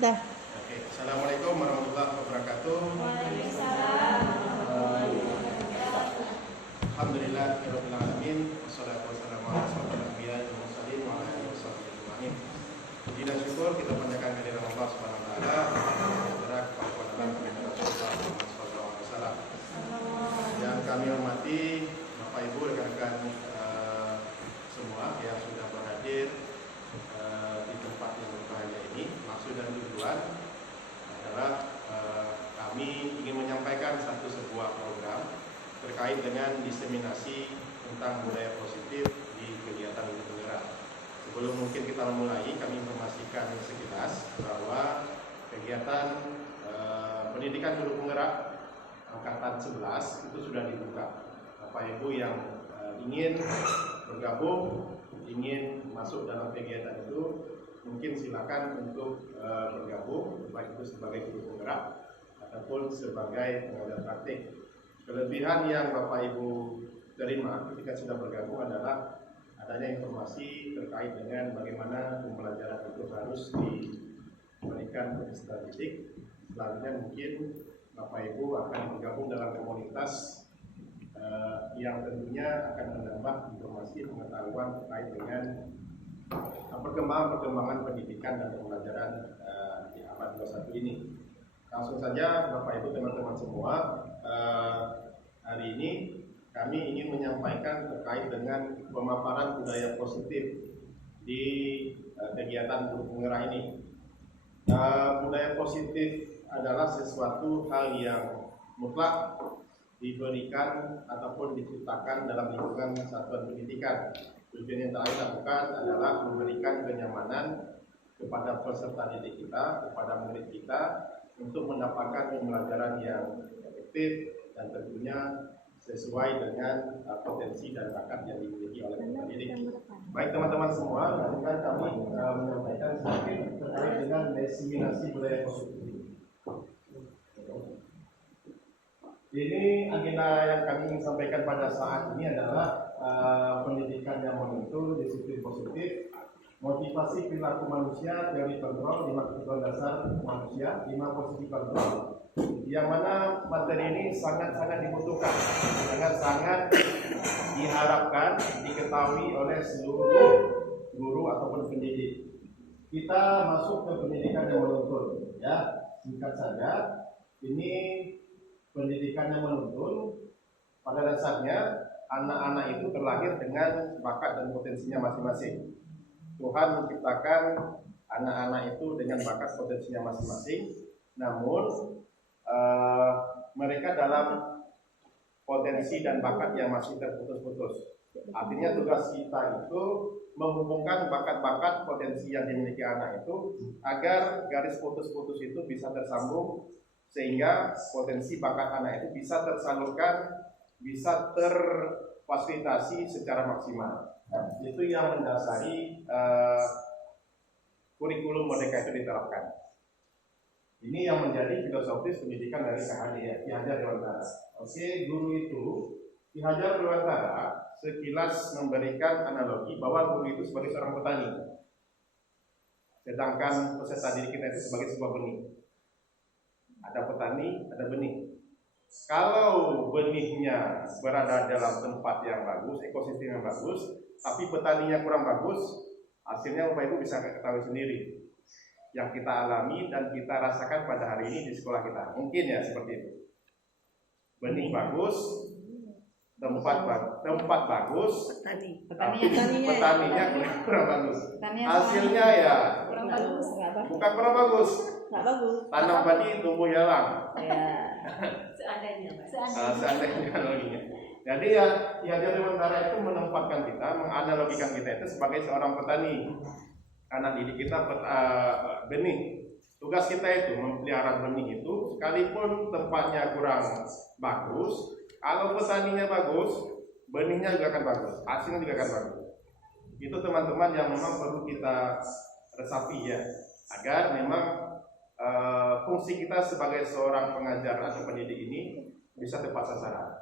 Dah. Oke, Assalamualaikum warahmatullahi wabarakatuh. Waalaikumsalam. Alhamdulillah, rabbil alamin. Wassalatu wassalamu ala asyrofil anbiya'i wal mursalin wa ala alihi washabbihi ajmain. Puji dan syukur kita panjatkan kehadirat Allah Subhanahu wa taala. Terhadap kepada Rasulullah sallallahu alaihi wasallam. Yang kami hormati Bapak Ibu rekan-rekan semua yang sudah berhadir di tempat yang berbahagia ini. Maksud dan tujuan adalah kami ingin menyampaikan sebuah program terkait dengan diseminasi tentang budaya positif di kegiatan Guru Penggerak. Sebelum mungkin kita memulai, kami informasikan sekilas bahwa kegiatan pendidikan Guru Penggerak angkatan 11 itu sudah dibuka. Bapak Ibu yang ingin bergabung, ingin masuk dalam kegiatan itu, mungkin silakan untuk bergabung, baik itu sebagai Guru Penggerak ataupun sebagai pengajar praktik. Kelebihan yang Bapak Ibu terima ketika sudah bergabung adalah adanya informasi terkait dengan bagaimana pembelajaran itu harus diberikan peserta didik. Selanjutnya mungkin Bapak Ibu akan bergabung dalam komunitas yang tentunya akan menambah informasi pengetahuan terkait dengan perkembangan pendidikan dan pembelajaran di abad 21 ini. Langsung saja Bapak Ibu teman-teman semua, hari ini kami ingin menyampaikan terkait dengan pemaparan budaya positif di kegiatan Guru Penggerak ini. Budaya positif adalah sesuatu hal yang mutlak diberikan ataupun diciptakan dalam lingkungan satuan pendidikan. Tujuan yang telah dilakukan adalah memberikan kenyamanan kepada peserta didik kita, kepada murid kita, untuk mendapatkan pembelajaran yang efektif dan tentunya sesuai dengan potensi dan bakat yang dimiliki oleh peserta didik. Baik teman-teman semua, nanti kami menyampaikan sedikit terkait dengan diseminasi budaya positif ini. Ini agenda yang kami ingin sampaikan pada saat ini adalah pendidikan yang menuntun disiplin positif, motivasi perilaku manusia, teori kontrol, 5 kebutuhan dasar manusia, 5 posisi kontrol. Yang mana materi ini sangat-sangat dibutuhkan, sangat-sangat diharapkan diketahui oleh seluruh guru ataupun pendidik. Kita masuk ke pendidikan yang menuntun, ya. Singkat saja, ini pendidikan yang menuntun pada dasarnya anak-anak itu terlahir dengan bakat dan potensinya masing-masing. Tuhan menciptakan anak-anak itu dengan bakat potensinya masing-masing, namun mereka dalam potensi dan bakat yang masih terputus-putus. Artinya tugas kita itu menghubungkan bakat-bakat potensi yang dimiliki anak itu agar garis putus-putus itu bisa tersambung sehingga potensi bakat anak itu bisa tersalurkan, bisa terfasilitasi secara maksimal. Itu yang mendasari kurikulum Merdeka itu diterapkan. Ini yang menjadi filosofis pendidikan dari Ki Hajar Dewantara. Oke, guru itu Ki Hajar Dewantara sekilas memberikan analogi bahwa guru itu sebagai seorang petani, sedangkan peserta didik kita itu sebagai sebuah benih. Ada petani, ada benih. Kalau benihnya berada dalam tempat yang bagus, ekosistem yang bagus, tapi petaninya kurang bagus, hasilnya Bapak Ibu bisa ketahui sendiri. Yang kita alami dan kita rasakan pada hari ini di sekolah kita. Mungkin ya seperti itu. Benih bagus, tempat bagus, petaninya kurang bagus. Hasilnya ya Kurang bagus. bukan kurang bagus. Nggak bagus. Tanam padi tumbuh yalang. Ya. Seandainya analoginya. Jadi ya Hajar Dewantara itu menempatkan kita, menganalogikan kita itu sebagai seorang petani. Anak didik kita benih. Tugas kita itu memelihara benih itu, sekalipun tempatnya kurang bagus, kalau petaninya bagus, benihnya juga akan bagus, hasilnya juga akan bagus. Itu teman-teman yang memang perlu kita resapi ya, agar memang fungsi kita sebagai seorang pengajar atau pendidik ini bisa tepat sasaran.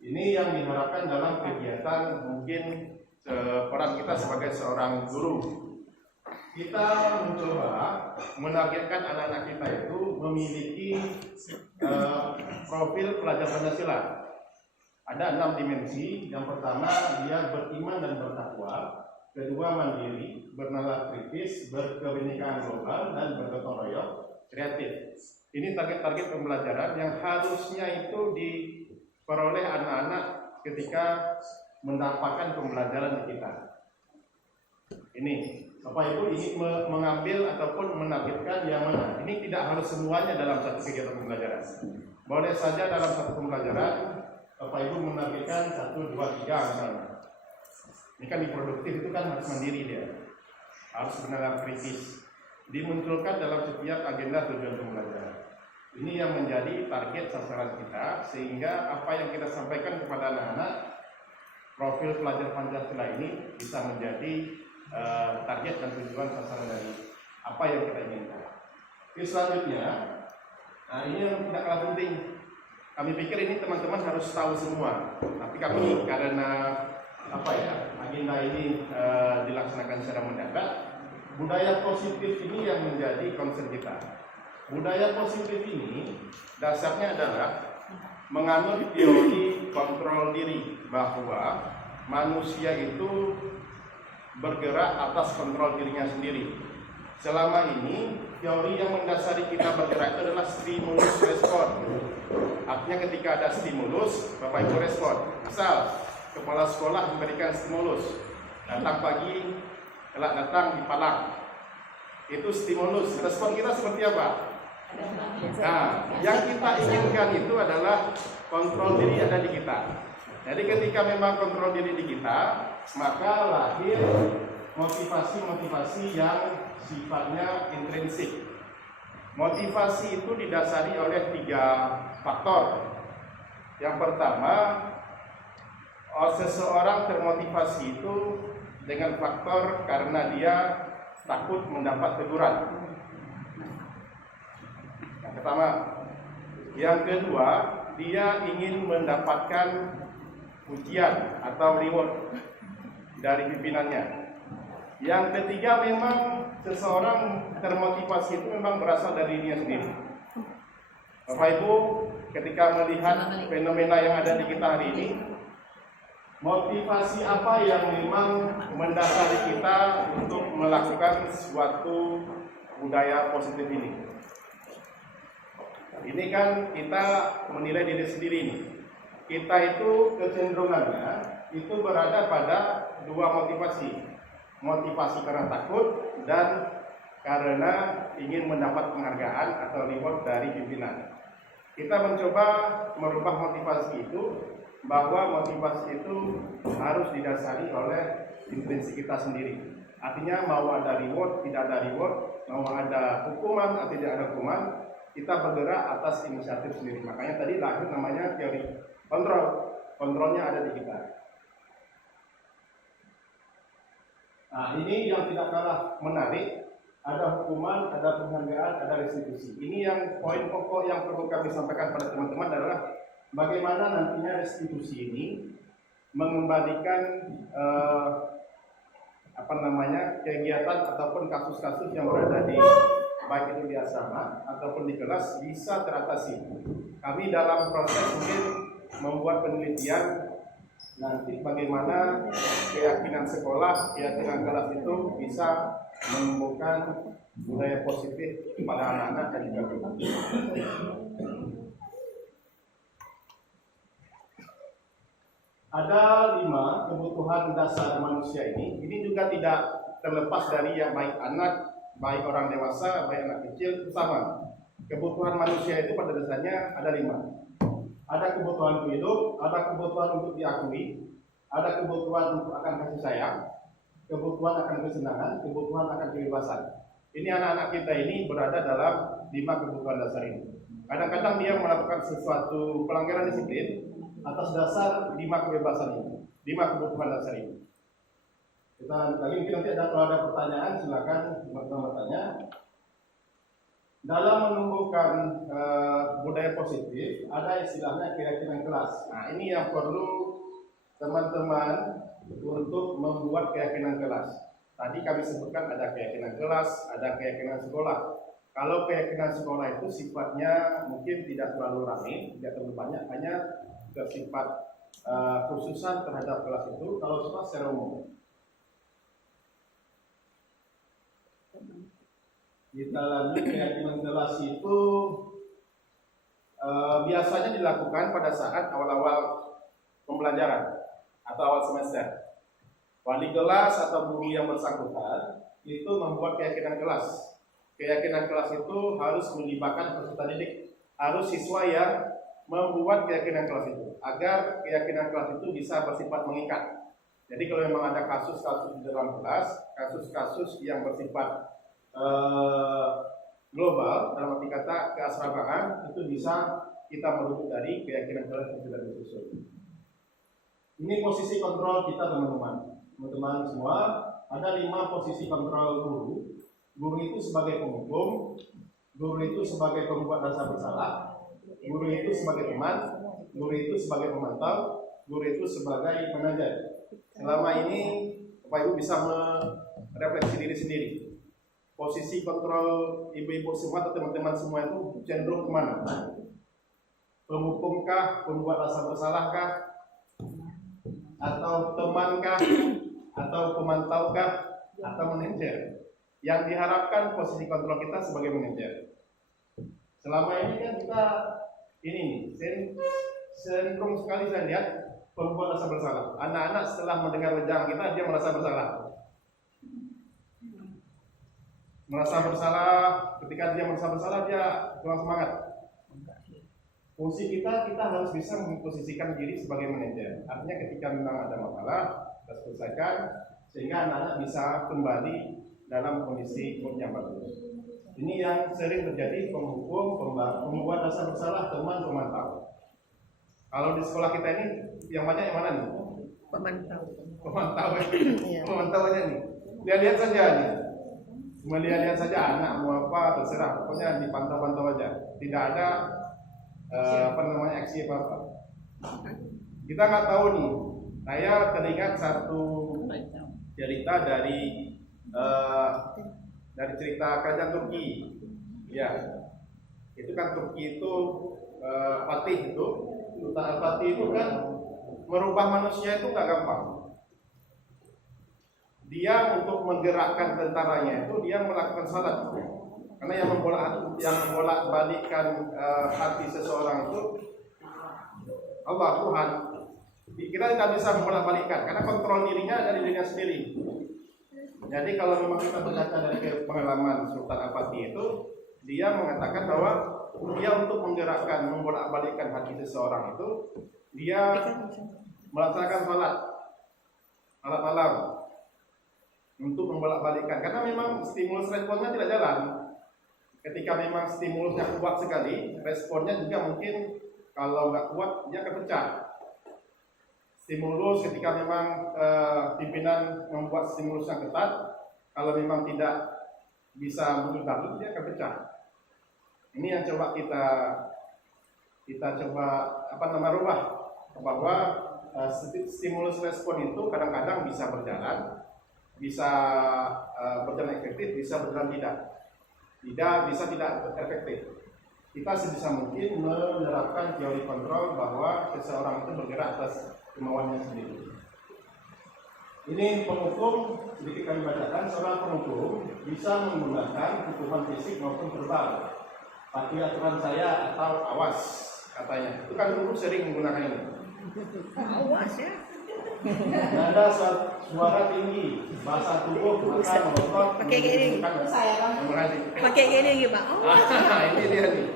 Ini yang diharapkan dalam kegiatan mungkin peran kita sebagai seorang guru. Ki kita mencoba menargetkan anak-anak kita itu memiliki profil pelajar Pancasila. Ada 6 dimensi. Yang pertama, dia beriman dan bertakwa. Kedua, mandiri, bernalar kritis, berkebinekaan global, dan bergotong royong kreatif. Ini target-target pembelajaran yang harusnya itu diperoleh anak-anak ketika mendapatkan pembelajaran di kita. Ini Bapak Ibu ingin mengambil ataupun menargetkan yang mana? Ini tidak harus semuanya dalam satu kegiatan pembelajaran. Boleh saja dalam satu pembelajaran Bapak Ibu menargetkan 1, 2, 3 misalnya. Ini kan di produktif itu kan harus mandiri dia, harus benar kritis, dimunculkan dalam setiap agenda tujuan pembelajaran. Ini yang menjadi target sasaran kita, sehingga apa yang kita sampaikan kepada anak-anak profil pelajar Pancasila ini bisa menjadi target dan tujuan sasaran dari apa yang kita inginkan. Oke, selanjutnya, nah ini yang tidak kalah penting. Kami pikir ini teman-teman harus tahu semua, tapi kami karena agenda ini dilaksanakan secara mendadak, budaya positif ini yang menjadi concern kita. Budaya positif ini dasarnya adalah menganut teori kontrol diri, bahwa manusia itu bergerak atas kontrol dirinya sendiri. Selama ini teori yang mendasari kita bergerak itu adalah stimulus respon. Artinya ketika ada stimulus, Bapak Ibu respon. Misal kepala sekolah memberikan stimulus, datang pagi, kelak datang di Palang. Itu stimulus. Respon kita seperti apa? Nah, yang kita inginkan itu adalah kontrol diri ada di kita. Jadi ketika memang kontrol diri di kita, maka lahir motivasi-motivasi yang sifatnya intrinsik. Motivasi itu didasari oleh 3 faktor. Yang pertama, seseorang termotivasi itu dengan faktor karena dia takut mendapat teguran. Yang pertama. Yang kedua, dia ingin mendapatkan pujian atau reward dari pimpinannya. Yang ketiga, memang seseorang termotivasi itu memang berasal dari dirinya sendiri. Bapak Ibu, ketika melihat fenomena yang ada di kita hari ini, motivasi apa yang memang mendasari kita untuk melakukan suatu budaya positif ini? Ini kan kita menilai diri sendiri ini. Kita itu kecenderungannya itu berada pada 2 motivasi. Motivasi karena takut dan karena ingin mendapat penghargaan atau reward dari pimpinan. Kita mencoba merubah motivasi itu, bahwa motivasi itu harus didasari oleh intrinsik kita sendiri. Artinya mau ada reward, tidak ada reward, mau ada hukuman atau tidak ada hukuman, kita bergerak atas inisiatif sendiri. Makanya tadi lahir namanya teori kontrol. Kontrolnya ada di kita. Nah, ini yang tidak kalah menarik. Ada hukuman, ada penghargaan, ada restitusi. Ini yang poin pokok yang perlu kami sampaikan pada teman-teman adalah bagaimana nantinya restitusi ini mengembalikan kegiatan ataupun kasus-kasus yang berada di baik itu di asrama ataupun di kelas bisa teratasi. Kami dalam proses mungkin membuat penelitian nanti bagaimana keyakinan sekolah, keyakinan kelas itu bisa menumbuhkan budaya positif kepada anak-anak dan juga guru. Ada 5 kebutuhan dasar manusia ini. Ini juga tidak terlepas dari yang baik anak, baik orang dewasa, baik anak kecil, sama. Kebutuhan manusia itu pada dasarnya ada 5. Ada kebutuhan untuk hidup, ada kebutuhan untuk diakui, ada kebutuhan untuk akan kasih sayang, kebutuhan akan kesenangan, kebutuhan akan kebebasan. Ini anak-anak kita ini berada dalam 5 kebutuhan dasar ini. Kadang-kadang dia melakukan sesuatu pelanggaran disiplin atas dasar 5 kebebasan ini, 5 kebutuhan dasar ini. Kita lagi mungkin nanti kalau ada pertanyaan silakan teman-teman bertanya. Dalam menumbuhkan budaya positif ada istilahnya keyakinan kelas. Nah, ini yang perlu teman-teman untuk membuat keyakinan kelas. Tadi kami sebutkan ada keyakinan kelas, ada keyakinan sekolah. Kalau keyakinan sekolah itu sifatnya mungkin tidak terlalu ramai, tidak terlalu banyak, hanya bersifat khususan terhadap kelas itu. Kalau sekolah secara umum. Kita lanjut, keyakinan kelas itu biasanya dilakukan pada saat awal-awal pembelajaran atau awal semester. Wali kelas atau guru yang bersangkutan itu membuat keyakinan kelas. Keyakinan kelas itu harus melibatkan peserta didik, harus siswa yang membuat keyakinan kelas itu, agar keyakinan kelas itu bisa bersifat mengikat. Jadi kalau memang ada kasus-kasus di dalam kelas, kasus-kasus yang bersifat global, dalam arti kata keasramahan, itu bisa kita merujuk dari keyakinan kelas yang sudah disusun. Ini posisi kontrol kita teman-teman semua. Ada 5 posisi kontrol guru. Guru itu sebagai penghukum, guru itu sebagai pembuat rasa bersalah, guru itu sebagai teman, guru itu sebagai pemantau, guru itu sebagai manajer. Selama ini Bapak Ibu bisa merefleksi diri sendiri. Posisi kontrol ibu-ibu semua atau teman-teman semua itu cenderung kemana? Penghukumkah, pembuat rasa bersalahkah, atau temankah, atau pemantaukah, atau manajer? Yang diharapkan posisi kontrol kita sebagai manajer. Selama ini kan kita cenderung sekali saya lihat pembuat rasa bersalah. Anak-anak setelah mendengar wejangan kita dia merasa bersalah. Merasa bersalah, ketika dia merasa bersalah dia kurang semangat. Fungsi kita harus bisa memposisikan diri sebagai manajer. Artinya ketika memang ada masalah, kita selesaikan sehingga anak-anak bisa kembali dalam kondisi mood yang bagus. Ini yang sering terjadi, penghukum, membuat rasa bersalah, teman, pemantau. Kalau di sekolah kita ini yang banyak yang mana nih? Pemantau ya. Pemantaunya nih. Lihat-lihat saja nih. Melihat-lihat saja anak mau apa terserah, pokoknya dipantau-pantau aja. Tidak ada aksi apa-apa. Kita nggak tahu nih. Saya teringat satu cerita dari cerita kerajaan Turki. Ya, itu kan Turki itu Fatih itu, Sultan Al-Fatih itu kan merubah manusia itu nggak gampang. Dia untuk menggerakkan tentaranya itu dia melakukan salat. Karena yang membolak-balikkan hati seseorang itu Allah, Tuhan. Kita tidak bisa membolak-balikkan karena kontrol dirinya dari dirinya sendiri. Jadi kalau memang kita berkaca dari pengalaman Sultan Al-Fatih itu, dia mengatakan bahwa dia untuk menggerakkan, membolak-balikkan hati seseorang itu, dia melaksanakan salat malam untuk membolak-balikkan. Karena memang stimulus responnya tidak jalan. Ketika memang stimulusnya kuat sekali, responnya juga mungkin kalau nggak kuat dia kepecah. Stimulus ketika memang pimpinan membuat stimulus yang ketat, kalau memang tidak bisa mengimbangi dia kepecah. Ini yang coba kita coba rubah, bahwa stimulus respon itu kadang-kadang bisa berjalan, bisa berjalan efektif, bisa berjalan bisa tidak efektif. Kita sebisa mungkin menerapkan teori kontrol bahwa seseorang itu bergerak atas kemauannya sendiri. Ini penghukum, sedikit kami bacakan. Seorang penghukum bisa menggunakan hukuman fisik maupun verbal. Patuhi aturan saya atau awas, katanya. Itu kan guru sering menggunakan ini. Awas ya. Nada suara tinggi, bahasa tubuh, mata melotot, pakai gini. Pakai gini Pak. Ini dia nih.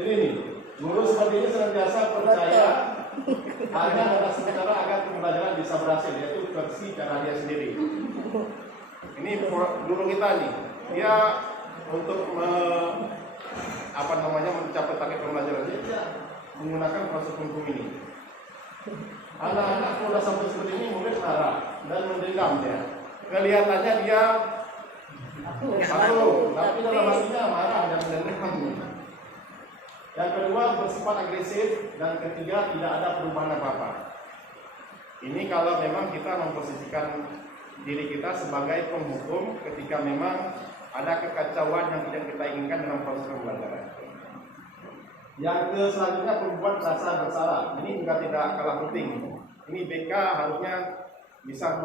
Ini nih. Guru seperti ini senantiasa percaya hanya ada sementara agar pembelajaran bisa berhasil, yaitu versi cara dia sendiri. Ini guru kita nih, dia untuk mencapai target pembelajaran dia menggunakan proses hukum ini. Anak-anak udah sampai seperti ini mungkin marah dan mendendam dia. Kelihatannya dia patuh, tapi dalam hatinya marah dan mendendam. Yang kedua bersifat agresif, dan ketiga tidak ada perubahan apa-apa. Ini kalau memang kita memposisikan diri kita sebagai penghukum ketika memang ada kekacauan yang tidak kita inginkan dalam proses pembelajaran. Yang selanjutnya membuat rasa bersalah. Ini juga tidak kalah penting. Ini BK harusnya bisa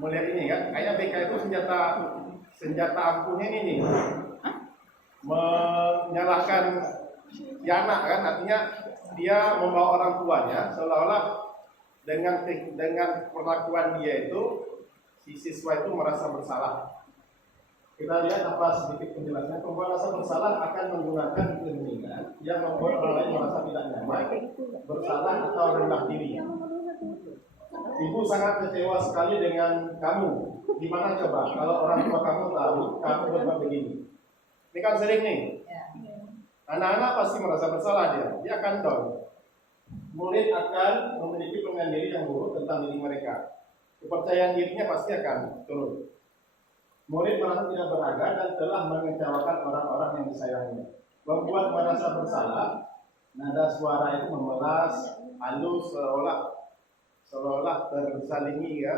melihat ini kan. Kayaknya BK itu senjata ampuhnya ini nih. Menyalahkan si anak kan, artinya dia membawa orang tuanya seolah-olah dengan perlakuan dia itu si siswa itu merasa bersalah. Kita lihat apa sedikit penjelasannya. Pembuat rasa bersalah akan menggunakan keheningan yang membuat orang lain merasa tidak nyaman, bersalah atau rendah diri. Ibu sangat kecewa sekali dengan kamu. Gimana coba kalau orang tua kamu tahu kamu berbuat begini? Ini kan sering nih. Anak-anak pasti merasa bersalah dia akan down. Murid akan memiliki penilaian diri yang buruk tentang diri mereka. Kepercayaan dirinya pasti akan turun. Murid merasa tidak berharga dan telah mengecewakan orang-orang yang disayanginya. Membuat merasa bersalah, nada suara itu memelas, halus seolah-olah tersalingi ya.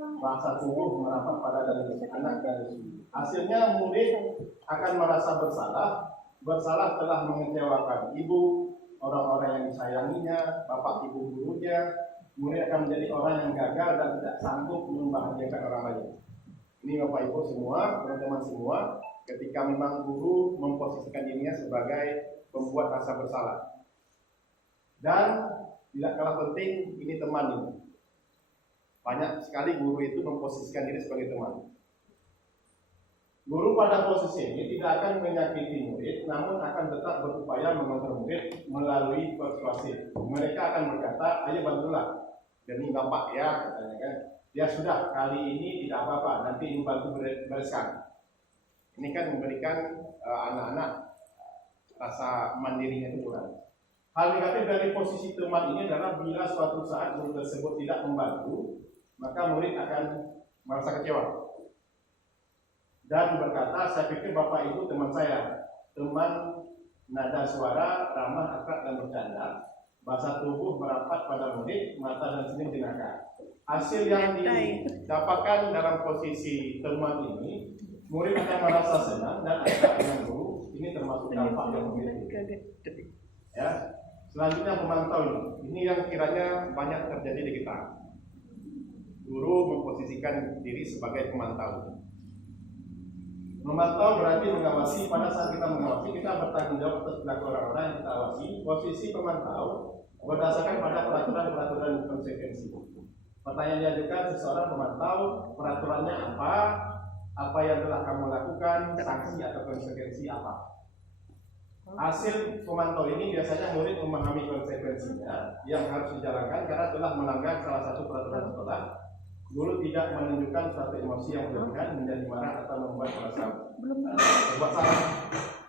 Bahasa tubuh merapat pada dari anak dan ibu. Hasilnya murid akan merasa bersalah telah mengecewakan ibu, orang-orang yang disayanginya, bapak ibu gurunya. Murid akan menjadi orang yang gagal dan tidak sanggup membahagiakan orang lain. Ini Bapak Ibu semua, teman-teman semua, ketika memang guru memposisikan dirinya sebagai pembuat rasa bersalah. Dan tidak kalah penting, ini teman ini. Banyak sekali guru itu memposisikan diri sebagai teman. Guru pada posisi ini tidak akan menyakiti murid, namun akan tetap berupaya mengontrol murid melalui persuasif. Mereka akan berkata, ayo bantulah demi Bapak ya, katanya kan. Ya sudah, kali ini tidak apa-apa, nanti ibu bantu bereskan. Ini kan memberikan anak-anak rasa mandirinya itu kurang. Hal negatif dari posisi teman ini adalah bila suatu saat guru tersebut tidak membantu, maka murid akan merasa kecewa dan berkata, saya pikir Bapak itu teman saya, teman nada suara, ramah, akrab dan bercanda. Bahasa tubuh merapat pada murid, mata dan senyum jenaka. Hasil yang didapatkan dalam posisi teman ini, murid akan merasa senang dan akrab dengan guru. Ini termasuk dampak yang memiliki. Ya. Selanjutnya pemantau ini yang kiranya banyak terjadi di kita. Guru memposisikan diri sebagai pemantau. Memantau berarti mengawasi. Pada saat kita mengawasi, kita bertanggung jawab atas perilaku orang-orang yang kita awasi. Posisi pemantau berdasarkan pada peraturan-peraturan konsekuensi. Pertanyaan diajukan, seseorang memantau peraturannya apa yang telah kamu lakukan, sanksi atau konsekuensi apa. Hasil pemantau ini biasanya murid memahami konsekuensinya yang harus dijalankan karena telah melanggar salah satu peraturan sekolah. Guru tidak menunjukkan suatu emosi yang berlebihan, menjadi marah atau membuat merasa berbuat salah.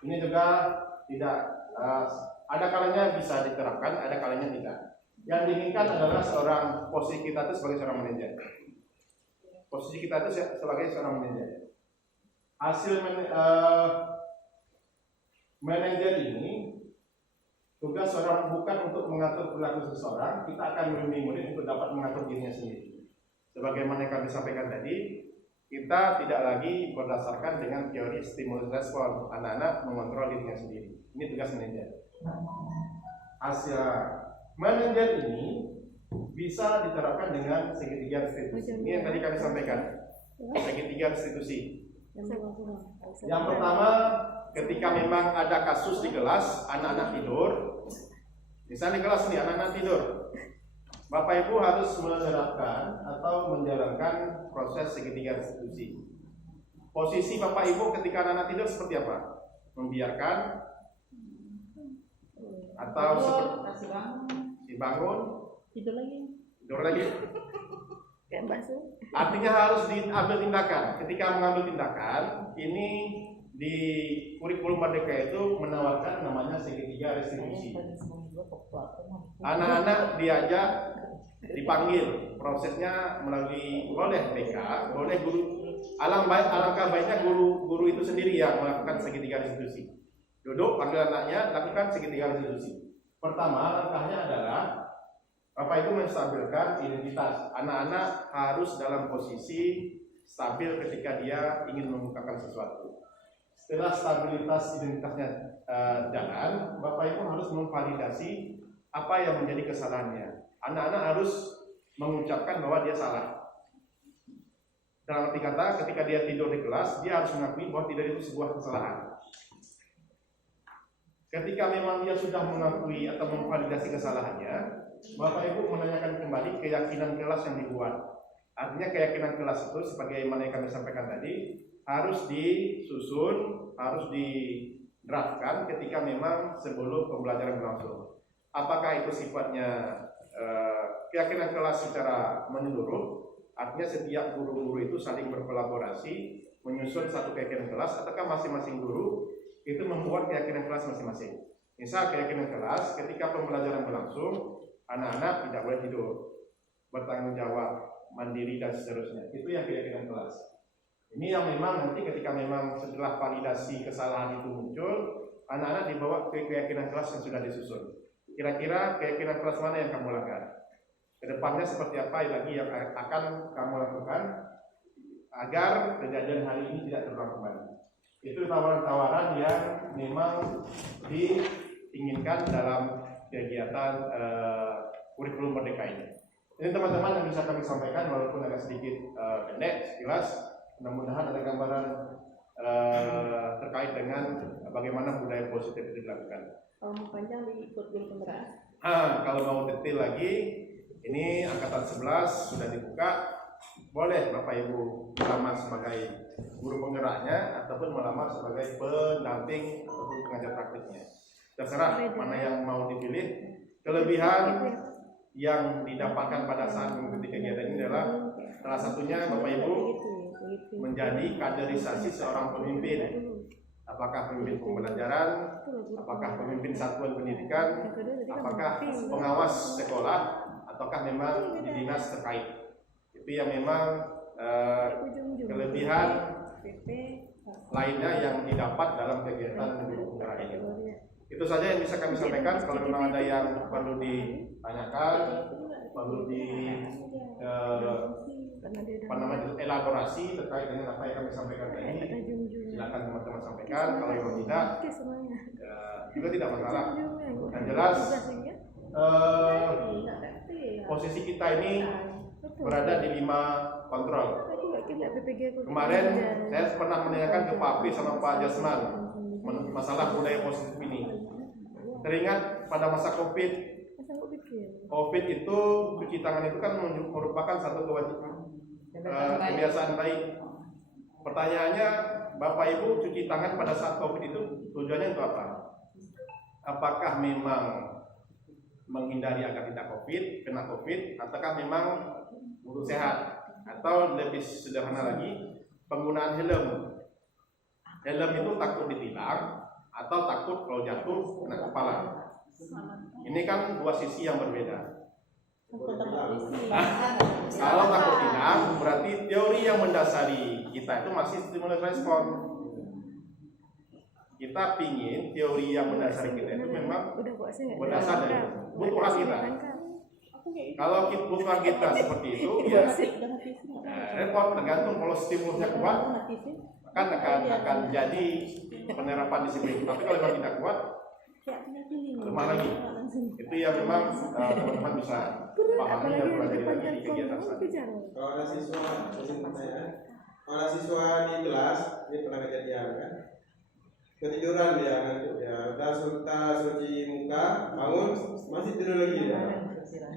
Ini juga tidak ada kalanya bisa diterapkan, ada kalanya tidak. Yang diinginkan adalah posisi kita itu sebagai seorang manajer. Posisi kita itu sebagai seorang manajer. Hasil manajer ini tugas seorang bukan untuk mengatur perilaku seseorang, kita akan membimbing murid untuk dapat mengatur dirinya sendiri. Sebagaimana yang kami sampaikan tadi, kita tidak lagi berdasarkan dengan teori stimulus respon, anak-anak mengontrol dirinya sendiri. Ini tugas manajer. Hasil manajer ini bisa diterapkan dengan segitiga restitusi. Ini yang tadi kami sampaikan, segitiga restitusi. Yang pertama, ketika memang ada kasus di kelas, anak-anak tidur. Misalnya di kelas nih, anak-anak tidur. Bapak Ibu harus menerapkan atau menjalankan proses segitiga restitusi. Posisi Bapak Ibu ketika anak-anak tidur seperti apa? Membiarkan atau seperti bangun, tidur lagi. Artinya harus diambil tindakan. Ketika mengambil tindakan, ini di kurikulum Merdeka itu menawarkan namanya segitiga restitusi. Anak-anak diajak, dipanggil, prosesnya melalui boleh BK, boleh guru. Alangkah baiknya guru itu sendiri yang melakukan segitiga restitusi. Duduk, panggil anaknya, lakukan segitiga restitusi. Pertama, langkahnya adalah Bapak Ibu menstabilkan identitas. Anak-anak harus dalam posisi stabil ketika dia ingin mengungkapkan sesuatu. Setelah stabilitas identitasnya jalan, Bapak Ibu harus memvalidasi apa yang menjadi kesalahannya. Anak-anak harus mengucapkan bahwa dia salah. Dalam arti kata, ketika dia tidur di kelas, dia harus mengakui bahwa tidur itu sebuah kesalahan. Ketika memang dia sudah mengakui atau memvalidasi kesalahannya, Bapak Ibu menanyakan kembali keyakinan kelas yang dibuat. Artinya keyakinan kelas itu sebagaimana yang kami sampaikan tadi harus disusun, harus didraftkan ketika memang sebelum pembelajaran berlangsung. Apakah itu sifatnya keyakinan kelas secara menyeluruh, artinya setiap guru-guru itu saling berkolaborasi menyusun satu keyakinan kelas, ataukah masing-masing guru itu membuat keyakinan kelas masing-masing. Misal keyakinan kelas ketika pembelajaran berlangsung, anak-anak tidak boleh tidur, bertanggung jawab, mandiri dan seterusnya. Itu yang keyakinan kelas. Ini yang memang nanti ketika memang setelah validasi kesalahan itu muncul, anak-anak dibawa ke keyakinan kelas yang sudah disusun. Kira-kira keyakinan kelas mana yang kamu langgar? Kedepannya seperti apa lagi yang akan kamu lakukan agar kejadian hari ini tidak terulang kembali? Itu tawaran-tawaran yang memang diinginkan dalam kegiatan kurikulum merdeka ini. Ini teman-teman yang bisa kami sampaikan walaupun agak sedikit pendek, sekilas. Mudah-mudahan ada gambaran terkait dengan bagaimana budaya positif itu dilakukan. Kalau mau panjang diikut guru penggerak. Kalau mau detail lagi, ini angkatan 11 sudah dibuka. Boleh Bapak Ibu melamar sebagai guru penggeraknya ataupun melamar sebagai pendamping ataupun pengajar praktiknya. Terserah mana yang mau dipilih. Kelebihan yang didapatkan pada saat mengikuti kegiatan ini adalah salah satunya Bapak Ibu menjadi kaderisasi seorang pemimpin. Apakah pemimpin pembelajaran, apakah pemimpin satuan pendidikan, apakah pengawas sekolah, ataukah memang di dinas terkait. Itu yang memang kelebihan lainnya yang didapat dalam kegiatan guru penggerak ini. Itu saja yang bisa kami sampaikan. Kalau memang ada yang perlu ditanyakan, perlu elaborasi terkait dengan apa yang kami sampaikan tadi, silakan teman-teman sampaikan. Kalau memang tidak, juga tidak masalah. Yang jelas posisi kita ini berada di 5 kontrol. Kemarin saya pernah menanyakan ke Pak Api sama Pak Jasman masalah budaya positif ini. Teringat pada masa COVID itu cuci tangan itu kan merupakan satu kewajiban kebiasaan baik. Pertanyaannya, Bapak Ibu cuci tangan pada saat COVID itu tujuannya untuk apa? Apakah memang menghindari agar tidak kena COVID, ataukah memang untuk sehat? Atau lebih sederhana lagi, penggunaan helm. Helm itu takut ditilang atau takut kalau jatuh kena kepala. Ini kan dua sisi yang berbeda. Kalau takut tilang, berarti teori yang mendasari kita itu masih stimulus respon. Kita pingin teori yang mendasari kita itu memang berdasar dari kebutuhan kita. Kalau kebutuhan kita seperti itu, ya repot. Tergantung kalau stimulusnya kuat, akan jadi penerapan disiplin. Tapi kalau memang tidak kuat, lemah lagi. Itu yang memang teman-teman bisa pahami dan pelajari di kegiatan selanjutnya. Kalau ada siswa di kelas, ini pernah kejadian kan? Ketiduran dia ngantuk ya, udah cuci muka, bangun masih tidur lagi ya.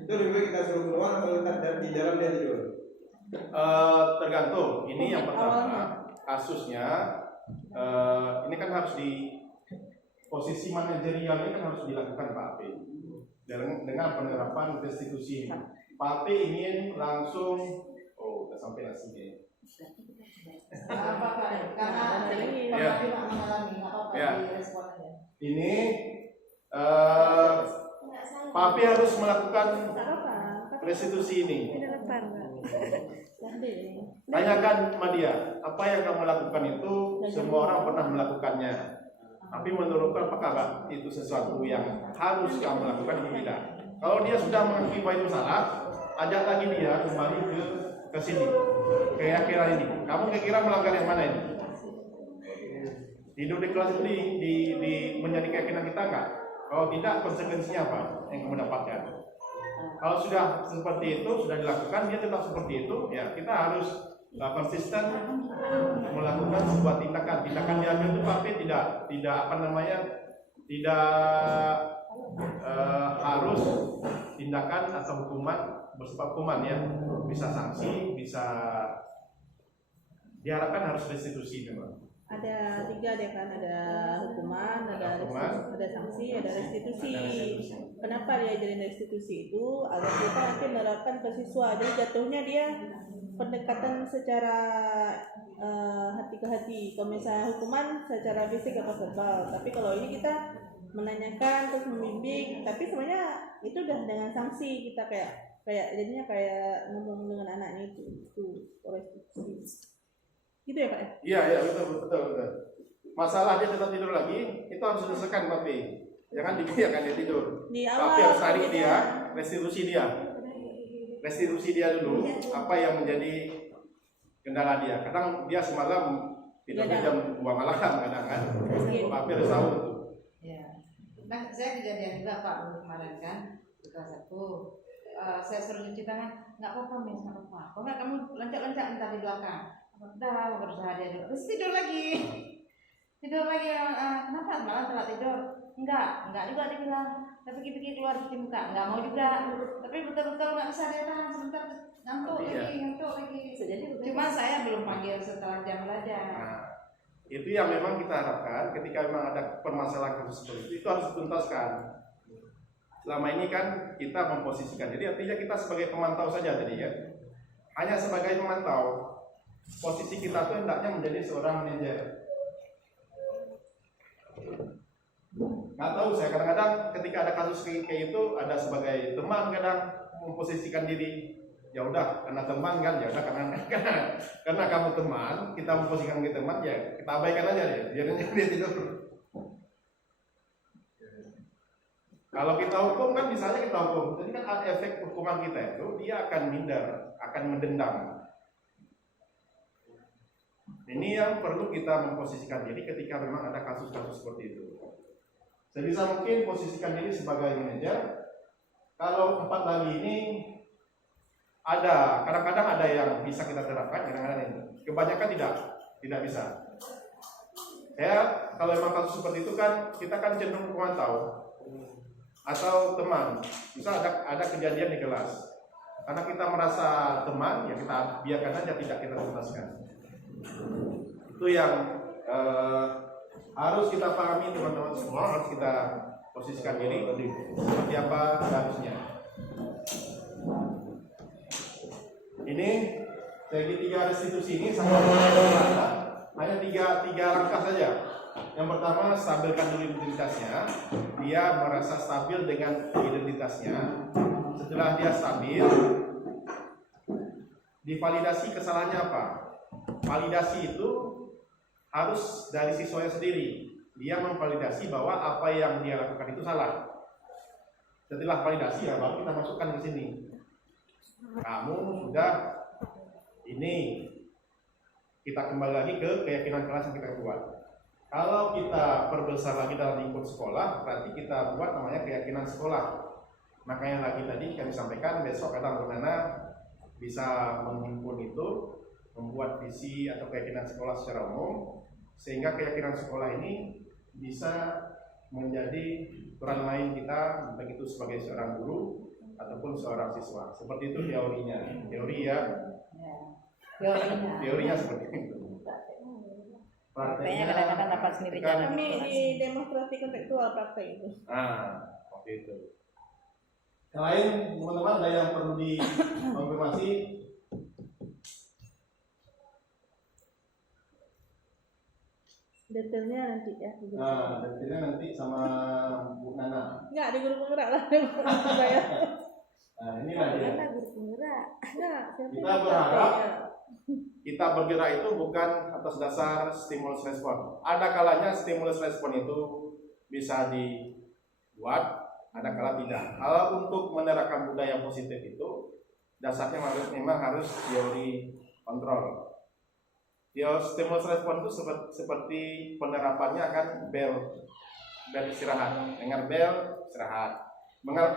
Itu lebih baik kita suruh keluar atau kita di dalam dia tidur? Tergantung. Ini yang pertama kasusnya ini kan harus di posisi manajerial ini kan harus dilakukan Pak Api dengan penerapan restitusi. Pak Api ingin langsung udah sampai nasinya. Ini Pak Api harus melakukan restitusi ini. Tanyakan sama dia, apa yang kamu lakukan itu semua orang pernah melakukannya. Tapi menurutku apakah itu sesuatu yang harus kamu lakukan atau tidak? Kalau dia sudah mengakui bahwa itu salah, ajak lagi dia kembali ke sini, keyakinan ini. Kamu kira-kira melanggar yang mana ini? Tidur di kelas itu menjadi keyakinan kita enggak? Kalau tidak, konsekuensinya apa yang kamu dapatkan? Kalau sudah seperti itu, sudah dilakukan, dia tetap seperti itu, ya kita harus konsisten melakukan sebuah tindakan. Tindakan diambil itu tapi tidak apa namanya, tidak harus tindakan atau hukuman bersifat hukuman ya, bisa sanksi, bisa diharapkan harus restitusi memang. Ada 3 deh kan, ada hukuman, ada sanksi, ada restitusi. Kenapa dia jadi restitusi itu? Agar kita nanti menerapkan ke siswa. Jadi jatuhnya dia pendekatan secara hati ke hati. Kalau misalnya hukuman secara fisik atau verbal, tapi kalau ini kita menanyakan terus membimbing, tapi sebenarnya itu udah dengan sanksi, kita kayak jadinya kayak ngomong dengan anaknya itu restitusi. Gitu ya Pak? Iya betul. Masalah dia tetap tidur lagi, itu harus diselesaikan tapi jangan dibiarkan dia tidur. Tapi harus tarik dia, restitusi dia dulu. Apa yang menjadi kendala dia? Kadang dia semalam tidurnya jam 2 malam kadang kan. Tapi harus tahu itu. Ya. Nah saya kejadian juga Pak kemarin kan di kelas 1. Saya suruh cuci tangan, nggak apa-apa Miss, nggak apa-apa. Kok nggak kamu loncat-loncat entar di belakang? Udah berusaha dia dulu, terus tidur lagi. Kenapa malah telat tidur? Enggak juga dia bilang. Tapi pikir keluar cuci muka, nggak mau juga. Tapi betul-betul nggak bisa dia tahan sebentar, ngantuk lagi. Cuma saya belum panggil setelah jam belajar. Nah, itu yang memang kita harapkan ketika memang ada permasalahan seperti itu harus dituntaskan. Selama ini kan kita memposisikan, jadi artinya kita sebagai pemantau saja tadi ya, hanya sebagai pemantau. Posisi kita tuh hendaknya menjadi seorang manajer. Nggak tahu saya, kadang-kadang ketika ada kasus kayak itu, ada sebagai teman kadang memposisikan diri, ya udah karena teman kan, ya udah karena kamu teman, kita memposisikan ke teman, ya kita abaikan aja dia tidur. Kalau kita hukum kan misalnya kita hukum, jadi kan efek hukuman kita itu dia akan minder, akan mendendam. Ini yang perlu kita memposisikan diri ketika memang ada kasus-kasus seperti itu. Sebisa mungkin posisikan diri sebagai manajer. Kalau 4 lagi ini ada, kadang-kadang ada yang bisa kita terapkan, kadang-kadang ini. Kebanyakan tidak bisa. Ya, kalau memang kasus seperti itu kan kita kan cenderung memantau atau teman. Bisa ada kejadian di kelas. Karena kita merasa teman, ya kita biarkan aja, tidak kita tuntaskan. Itu yang harus kita pahami teman-teman semua, harus kita posisikan diri seperti apa harusnya. Ini segi 3 restitusi ini sama hanya tiga langkah saja. Yang pertama, stabilkan dulu identitasnya. Dia merasa stabil dengan identitasnya. Setelah dia stabil, divalidasi kesalahannya apa? Validasi itu harus dari siswanya sendiri. Dia memvalidasi bahwa apa yang dia lakukan itu salah. Setelah validasi ya baru kita masukkan ke sini. Kamu sudah ini, kita kembali lagi ke keyakinan kelas yang kita buat. Kalau kita perbesar lagi dalam lingkup sekolah, berarti kita buat namanya keyakinan sekolah. Makanya lagi tadi kami sampaikan besok ada bagaimana bisa menghimpun itu, membuat visi atau keyakinan sekolah secara umum, sehingga keyakinan sekolah ini bisa menjadi peran main kita, baik itu sebagai seorang guru ataupun seorang siswa. Seperti itu teorinya. Teori ya. Teorinya seperti itu. Prakteknya kadang-kadang dapat sendiri jalan. Kami di demonstrasi kontekstual praktek itu. Oke itu. Selain teman-teman ada yang perlu dikonfirmasi? Detailnya nanti ya. Detailnya nanti sama Bu Nana. Enggak, di guru penggerak lah. Saya. Inilah dia. Mana guru penggerak? Enggak, Kita berharap kita bergerak itu bukan atas dasar stimulus respon. Ada kalanya stimulus respon itu bisa dibuat, ada kala tidak. Kalau untuk menerapkan budaya positif itu dasarnya memang harus teori kontrol. Ya, stimulus respon itu seperti penerapannya kan bel istirahat. Dengar bel istirahat.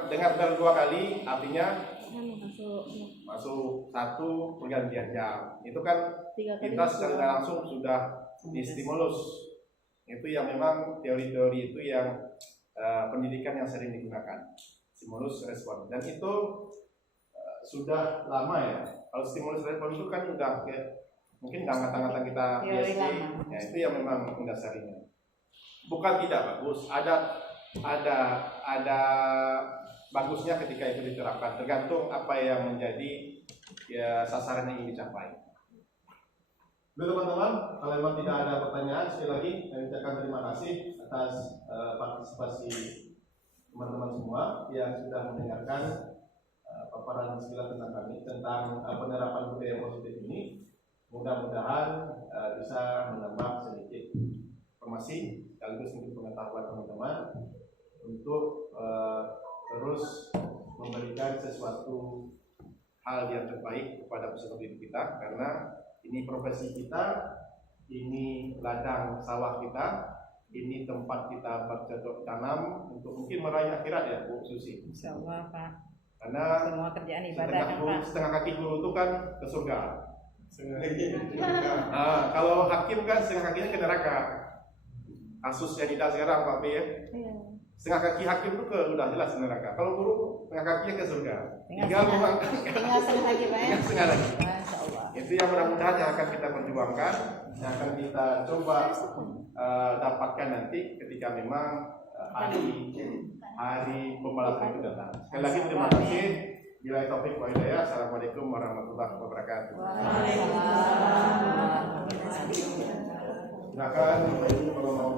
Dengar bel 2 kali artinya masuk 1 pergantian jam. Itu kan 3 kali kita secara langsung sudah distimulus. Itu yang memang teori-teori itu yang pendidikan yang sering digunakan, stimulus respon. Dan itu sudah lama ya. Kalau stimulus respon itu kan udah mungkin angkatan-angkatan kita BSD, ya itu yang memang mendasarinya. Bukan tidak bagus, ada bagusnya ketika itu diterapkan, tergantung apa yang menjadi ya sasaran yang ingin dicapai. Baik teman-teman, kalau memang tidak ada pertanyaan, sekali lagi saya ucapkan terima kasih atas partisipasi teman-teman semua yang sudah mendengarkan paparan sekilas tentang kami tentang penerapan budaya positif ini. Mudah-mudahan bisa menambah sedikit informasi sekaligus untuk pengetahuan teman-teman untuk terus memberikan sesuatu hal yang terbaik kepada peserta didik kita, karena ini profesi kita, ini ladang sawah kita, ini tempat kita bercocok tanam untuk mungkin meraih akhirat ya Bu Susi. Insyaallah Pak. Karena Semua kerjaan ibadah kan Pak. setengah kaki guru itu kan ke surga. Sebenarnya Kalau hakim kan setengah kakinya ke neraka. Kasus yang kita sekarang Pak B ya. Setengah kaki hakim itu udah jelas neraka. Kalau guru setengah kakinya ke surga. Tinggal setengah lagi Pak ya. setengah lagi. Masyaallah. Itu yang mudah-mudahan yang akan kita perjuangkan, yang akan kita coba dapatkan nanti ketika memang hari pembalasan itu datang. Sekali lagi terima kasih. Bila topik wa hidayah. Assalamualaikum warahmatullahi wabarakatuh. Waalaikumsalam. Silakan Bapak Ibu kalau mau